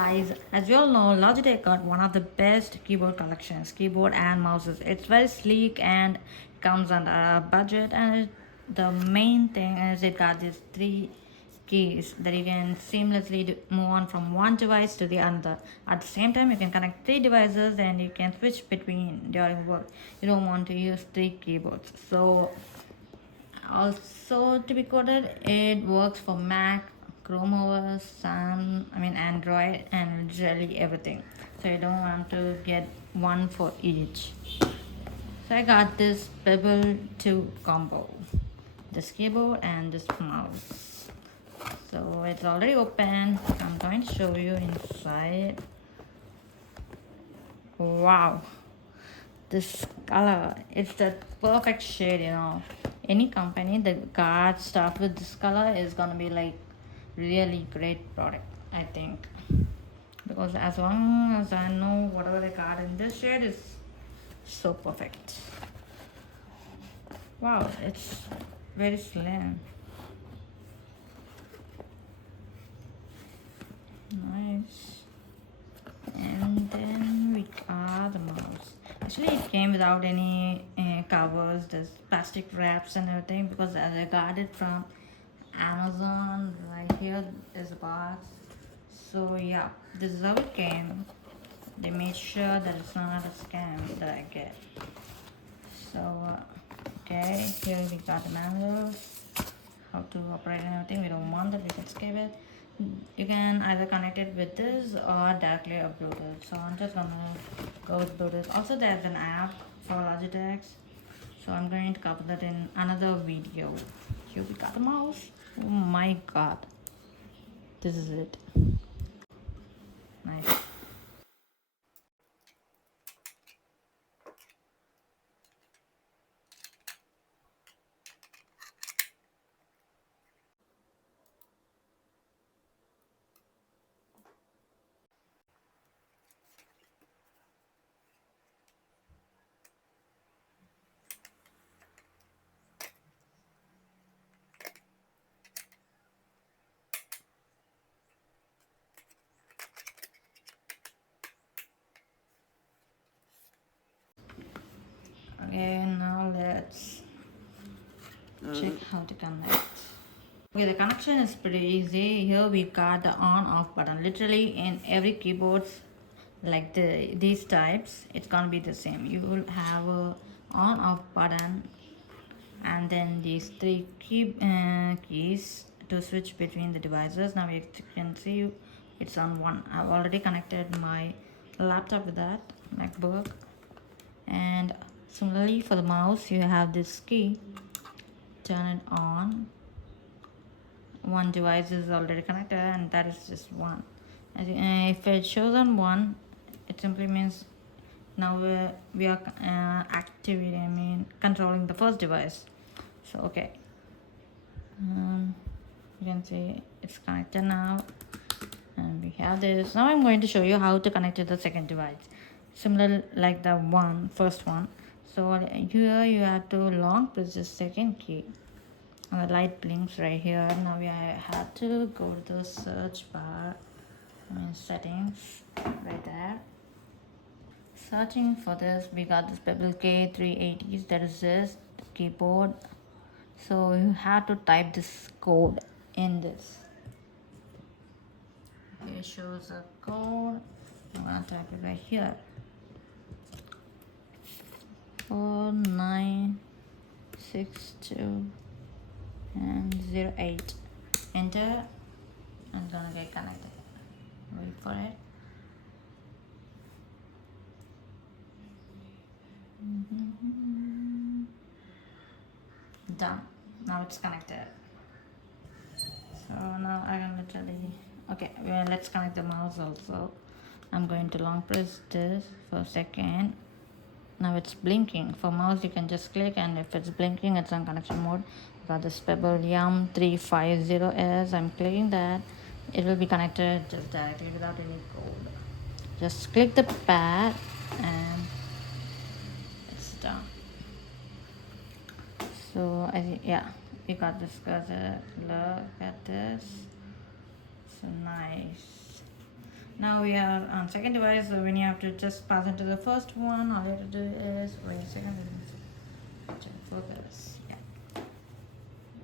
guys, as you all know, Logitech got one of the best keyboard collections, keyboard and mouses. It's very sleek and comes under a budget, and the main thing is it got these three keys that you can seamlessly move on from one device to the other. At the same time, you can connect three devices and you can switch between during work. You don't want to use three keyboards. So also to be quoted, it works for Mac, Chrome OS, Android, and literally everything. So you don't want to get one for each. So I got this Pebble 2 combo, this keyboard and this mouse. So it's already open. I'm going to show you inside. Wow, this color, it's the perfect shade, any company that got stuff with this color is gonna be like really great product, I think, because as long as I know whatever they got in this shade is so perfect. Wow, it's very slim, nice. And then we got the mouse. Actually, it came without any covers, there's plastic wraps and everything, because as I got it from Amazon, right here is a box. So yeah, this is how it came. They made sure that it's not a scam that I get. So okay, here we got the manual, how to operate and everything. We don't want that, we can skip it. You can either connect it with this or directly a Bluetooth. So I'm just gonna go with Bluetooth. Also, there's an app for Logitech, so I'm going to cover that in another video. Here we got the mouse. Oh my god, this is it. Nice. Okay, now let's check how to connect. Okay, the connection is pretty easy. Here we got the on off button. Literally in every keyboards like these types, it's gonna be the same. You will have a on off button, and then these three keys to switch between the devices. Now you can see it's on one. I've already connected my laptop with that MacBook, and similarly for the mouse you have this key. Turn it on. One device is already connected and that is just one. If it shows on one, it simply means now we are activating, controlling the first device. So okay, you can see it's connected now, and we have this. Now I'm going to show you how to connect to the second device, similar like the first one. So here you have to long press the second key, and the light blinks right here. Now we have to go to the search bar, settings right there. Searching for this, we got this Pebble K380s, that is this keyboard. So you have to type this code in this. Okay, it shows a code. I'm gonna type it right here. 4962 and 08. Enter. I'm gonna get connected. Wait for it. Done. Now it's connected. So now I can literally, okay, well, let's connect the mouse also. I'm going to long press this for a second. Now it's blinking. For mouse you can just click, and if it's blinking it's on connection mode. Got this Pebble YUM350S. I'm clicking that. It will be connected just directly without any code. Just click the pad and it's done. So I think, yeah, we got this cursor. Look at this. So nice. Now we are on second device, so when you have to just pass into the first one, all you have to do is wait a second. Check focus. Yeah.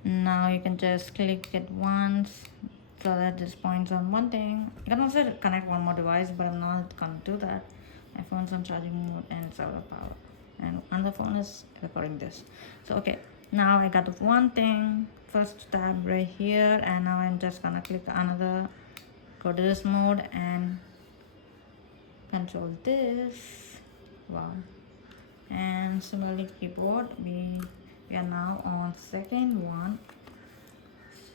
Now you can just click it once so that this points on one thing. You can also connect one more device, but I'm not gonna do that. My phone's on charging mode and it's out of power, and another phone is recording this. So okay, now I got the one thing, first tab right here, and now I'm just gonna click another, go to this mode and control this. Wow. And similarly keyboard, we are now on second one,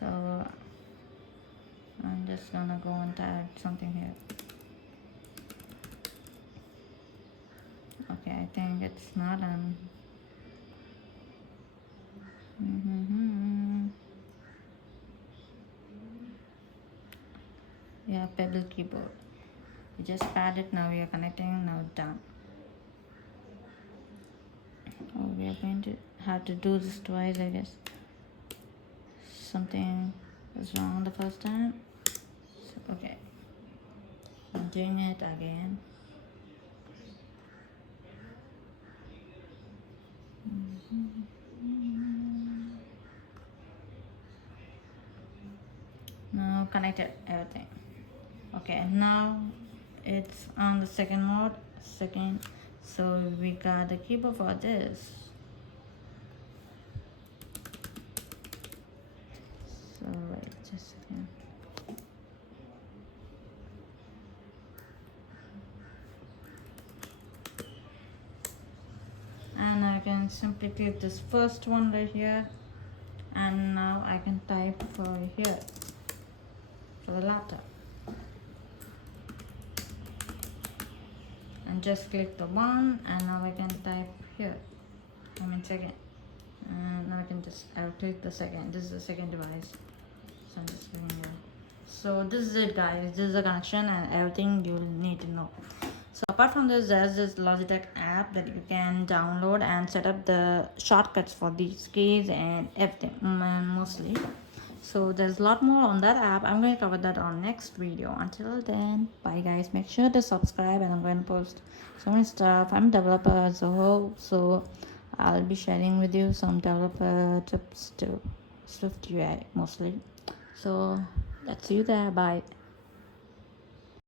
so I'm just gonna go and type something here. Okay, I think it's not on. Yeah, Pebble keyboard. We just add it, now we are connecting, now done. Oh, we are going to have to do this twice, I guess. Something was wrong the first time. So, okay, I'm doing it again. Now connected everything. Okay, now it's on the second mode, so we got the keyboard for this. So wait just a second. And I can simply click this first one right here, and now I can type for here, for the laptop, and just click the one, and now I can type here, second, and now I can just, I'll click the second, this is the second device, so I'm just clicking here. So this is it guys, this is the connection and everything you need to know. So apart from this, there's this Logitech app that you can download and set up the shortcuts for these keys and everything, mostly. So there's a lot more on that app. I'm going to cover that on next video. Until then, bye guys. Make sure to subscribe, and I'm going to post so many stuff. I'm a developer as a whole, so I'll be sharing with you some developer tips to Swift UI mostly. So let's see you there. Bye.